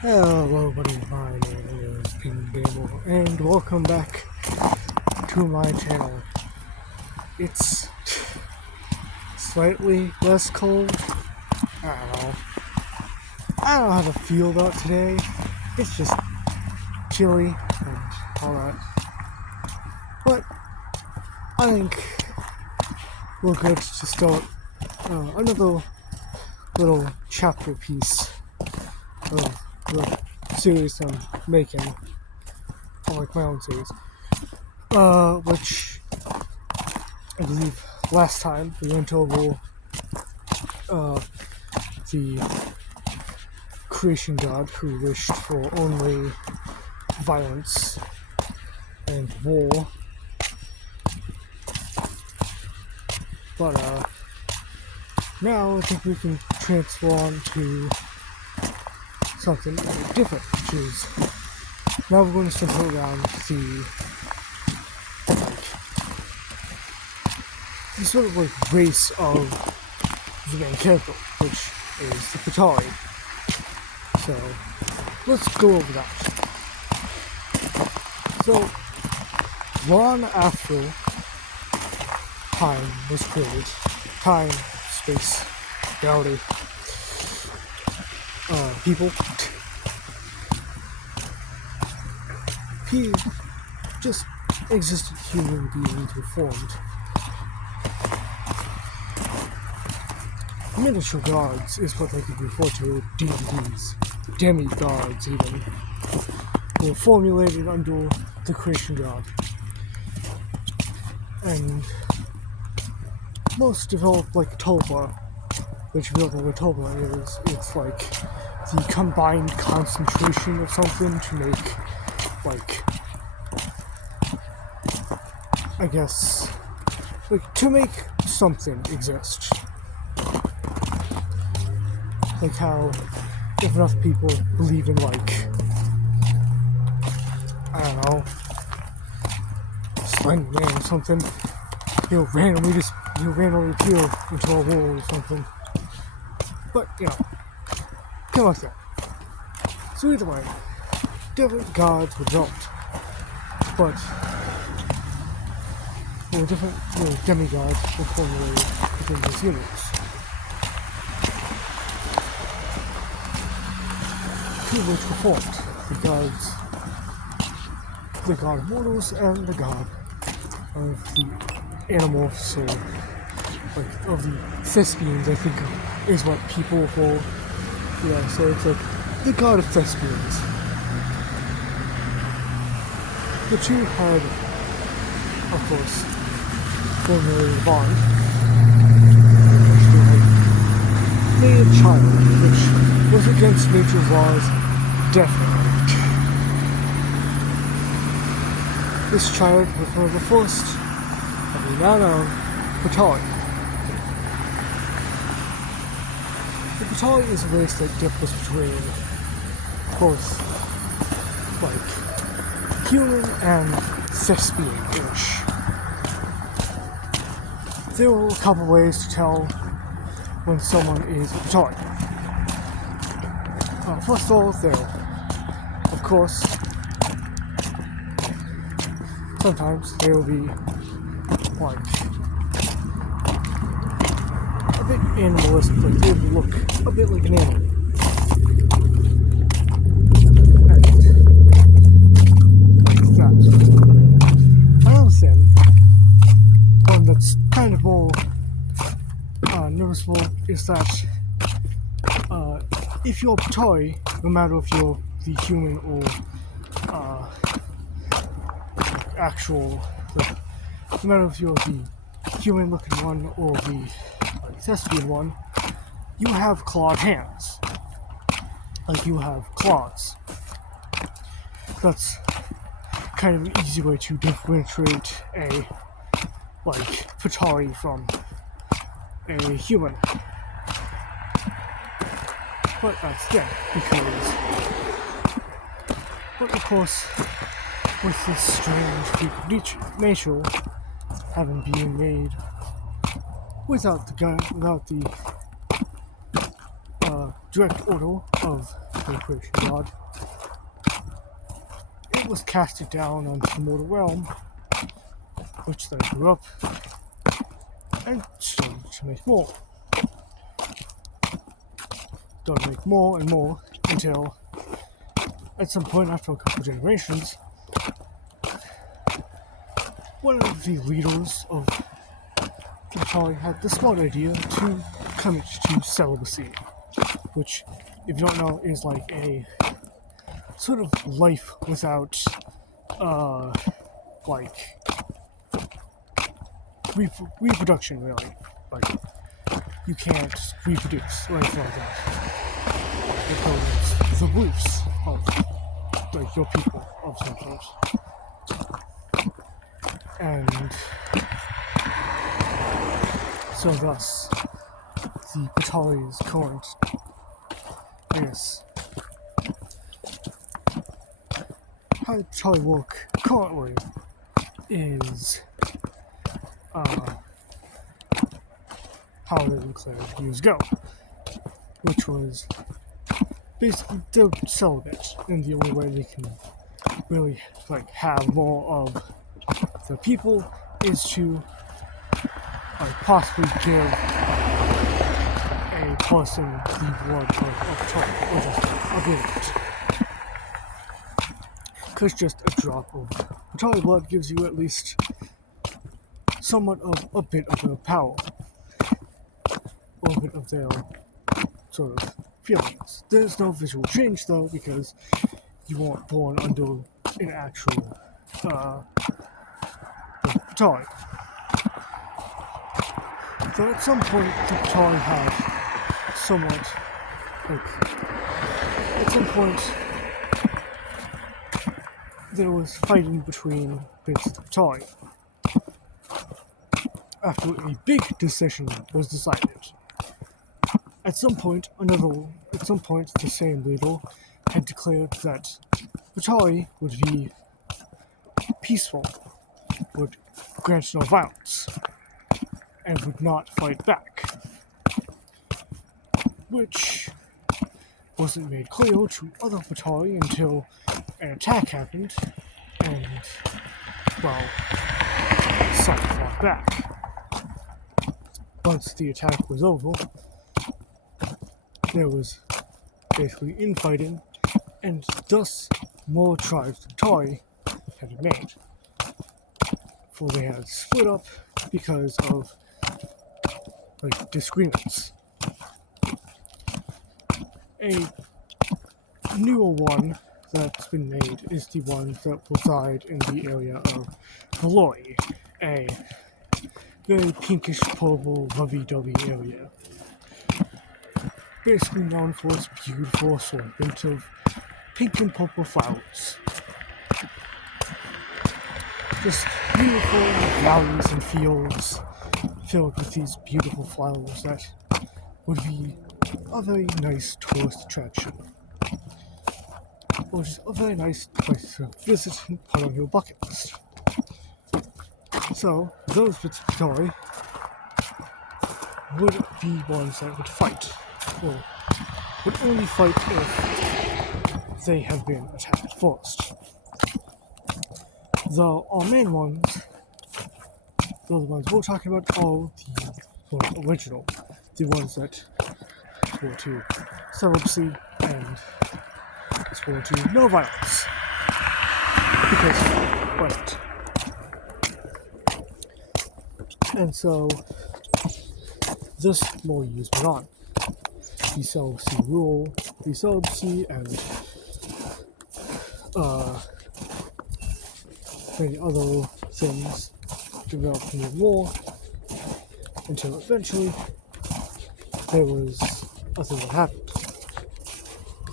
Hello everybody, my name is Ping Gable, and welcome back to my channel. It's slightly less cold. I don't know. I don't know how to feel about today. It's just chilly and all that. But I think we're good to start another little chapter piece of the series I'm making, or like my own series, which I believe last time we went over the creation god who wished for only violence and war, but now I think we can transform to something different, which is now we're going to center around the sort of like race of the main character, which is the Patari. So let's go over that. So long after time was created, time, space, reality, people, just existed human beings were formed. Miniature gods is what they could refer to, deities, demigods even, were formulated under the creation god. And most developed like Tulpa, which built like a Tulpa is, it's like the combined concentration of something to make, like, I guess, like, to make something exist. Like how if enough people believe in, like, I don't know, Slender Man or something, he'll randomly appear into a world or something. But, you know, kind of like that. So either way, different gods were built, but different demigods were formulated within this universe. Two of which were formed: the god of mortals and the god of the animorphs, or like of the thespians, I think is what people call. Yeah, so it's like the god of thespians. The two had, of course, formulated a bond, which they made a child, which was against nature's laws, definitely. This child was one of the first of the now known Patari. The Patari is a race that differs between both, like, human and thespian-ish. There are a couple ways to tell when someone is a Patari. First of all, of course, sometimes they will be, like, a bit animalistic, like they will look a bit like an animal. And that. Another thing, one that's kind of more noticeable, is that if you're a Patari, no matter if you're the human or actual, no matter if you're the human looking one or the thespian one, you have clawed hands. Like, you have claws. That's kind of an easy way to differentiate a, like, Patari from a human. But that's dead, but of course, with this strange freak of nature having been made without the direct order of the creation god, it was casted down onto the mortal realm, which then grew up and started to make more. Started to make more and more until, at some point after a couple generations, one of the leaders of the Patali had the smart idea to commit to celibacy, which, if you don't know, is like a sort of life without, like, reproduction, really. Like, you can't reproduce or anything like that. Because the beliefs of, like, your people of some sort. And so thus, the Patali's current, I guess, how the Patali work currently is, how they declared years ago, which was basically they're celibate, and the only way they can really, like, have more of the people is to, like, possibly give a person the blood of chocolate, or just a bit. Because just a drop of Patali blood gives you at least somewhat of a bit of their power, or a bit of their sort of feelings. There's no visual change though, because you weren't born under an actual Patali. So at some point, the Patali had somewhat, like, at some point, there was fighting between bits of the Patali. After a big decision was decided. At some point, the same leader had declared that Patali would be peaceful, would grant no violence, and would not fight back, which wasn't made clear to other Patali until an attack happened, and, well, some fought back. Once the attack was over, there was basically infighting, and thus more tribes than Patali had been made. For they had split up because of, like, disagreements. A newer one that's been made is the one that reside in the area of Valoy, a very pinkish purple lovey-dovey area. Basically known for its beautiful assortment of pink and purple flowers. Just beautiful valleys and fields filled with these beautiful flowers that would be a very nice tourist attraction. Or just a very nice place to visit and put on your bucket list. So, those bits of Patali would be ones that would fight, or would only fight if they have been attacked first. Our main ones, the ones we're talking about, are the original, the ones that swore to celibacy and swore to no violence. Because, right. And so, this more years went on. The celibacy rule, the celibacy, and many other things developed more and more, until eventually there was a thing that happened.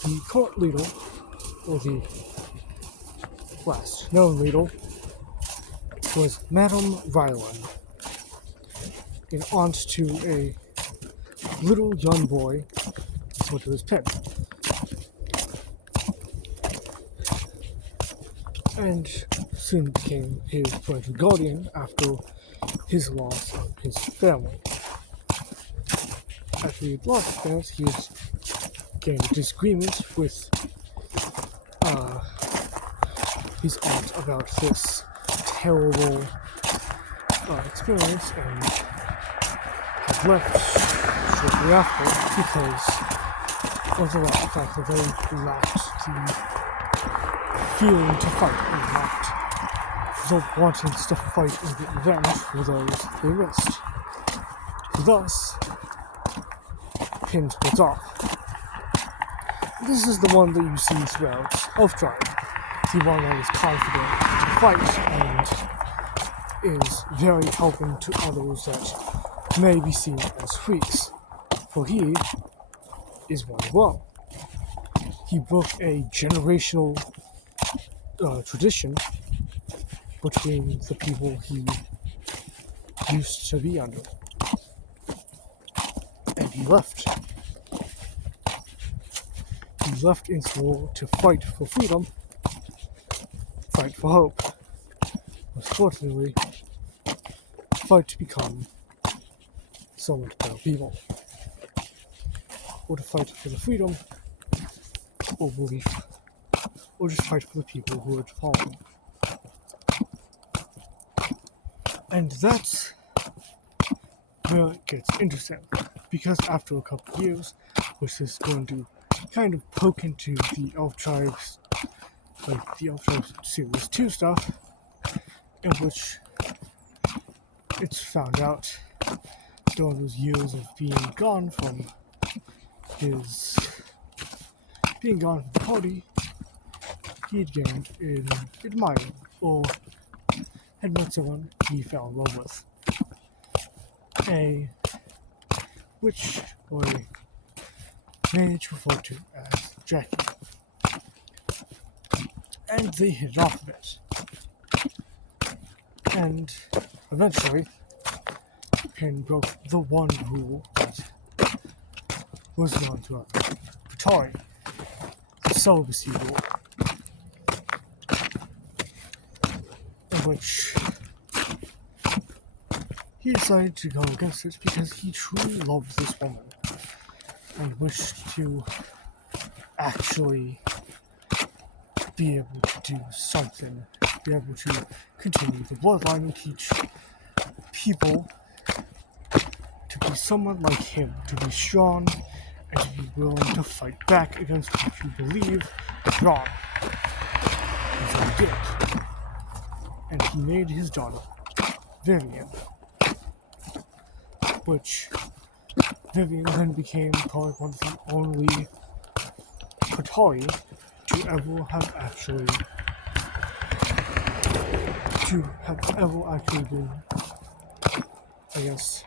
The current leader, or the last known leader, was Madame Rylan, an aunt to a little young boy who went to his pen. And soon became his parental guardian after his loss of his family. After he lost his parents, he was get a disagreement with his aunt about this terrible experience and had left shortly after because of the fact that they lacked the feeling to fight and lacked the wanting to fight and get revenge for those they missed. Thus, Pin splits off. This is the one that you see throughout Elfdrive. The one that is confident to fight and is very helping to others that may be seen as freaks. For he is one as well. He broke a generational tradition between the people he used to be under. And he left. He left Innsmouth to fight for freedom, fight for hope. Most fortunately, fight to become so much better people. Or to fight for the freedom, or belief, or just fight for the people who would follow him. And that's where it gets interesting, because after a couple of years, which is going to kind of poke into the Elf Tribes, like the Elf Tribes Series 2 stuff, in which it's found out during those years of being gone from the party, he had gained an admirer, or had met someone he fell in love with. A witch or a mage referred to as Jackie. And they hit it off a bit. And eventually, Pin broke the one rule that was known throughout Ptari, the celibacy rule, in which he decided to go against it because he truly loved this woman and wished to actually be able to do something, be able to continue the bloodline and teach people to be someone like him, to be strong and to be willing to fight back against what you believe is wrong. And so he did. And he made his daughter, Vivian, which Vivian then became probably one of the only Qatari to ever actually been, I guess,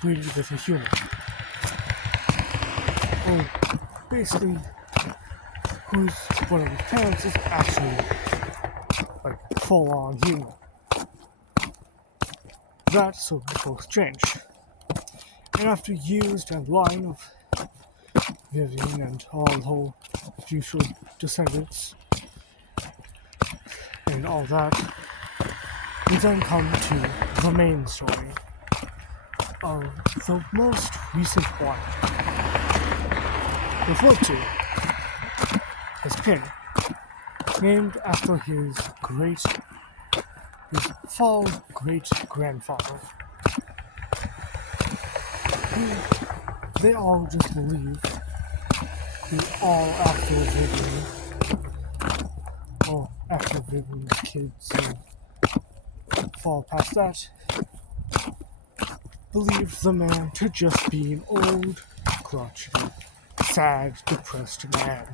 breeded with a human. Or basically, whose one of his parents is actually like full-on human. That sort of both changed. And after years down the line of Vivian and all her future descendants and all that, we then come to the main story of the most recent one, referred to as Pin, named after his fall great-grandfather. They all just believe all after Vivian, or after Vivian's kids fall past that, believed the man to just be an old, crotchety, sad, depressed man.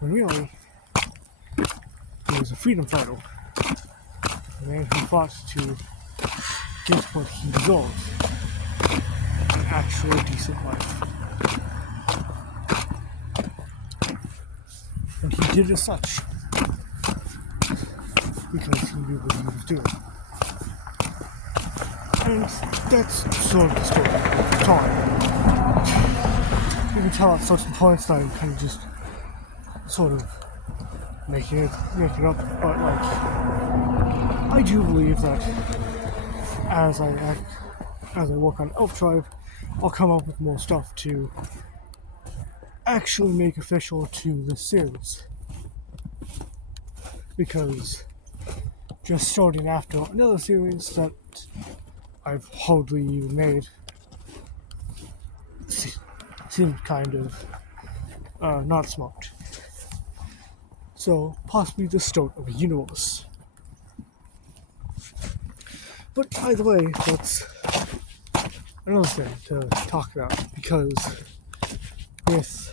When really, he was a freedom fighter. A man who fought to get what he deserved. An actual decent life. And he did as such. Because he knew what he was doing. And that's sort of the story of the time. You can tell at certain points that I'm kind of just sort of making it up, but like, I do believe that as I work on Elf Tribe, I'll come up with more stuff to actually make official to the series. Because just starting after another series that I've hardly even made seems kind of not smart. So, possibly the start of a universe. But either way, that's another thing to talk about, because with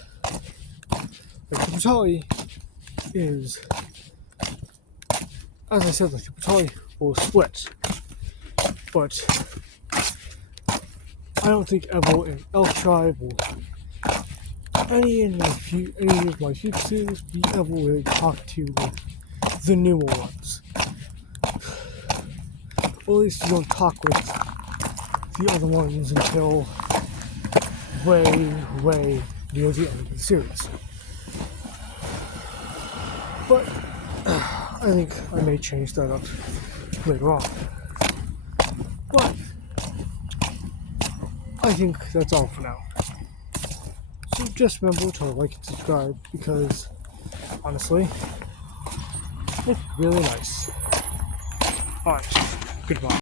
like the Batali is, as I said, like the Batali will split, but I don't think Evo and Elf Tribe will any of my future series be able to talk to the newer ones. Or at least you don't talk with the other ones until way near the end of the series. But I think I may change that up later on. But I think that's all for now. So just remember to like and subscribe, because honestly, it's really nice. Alright, goodbye.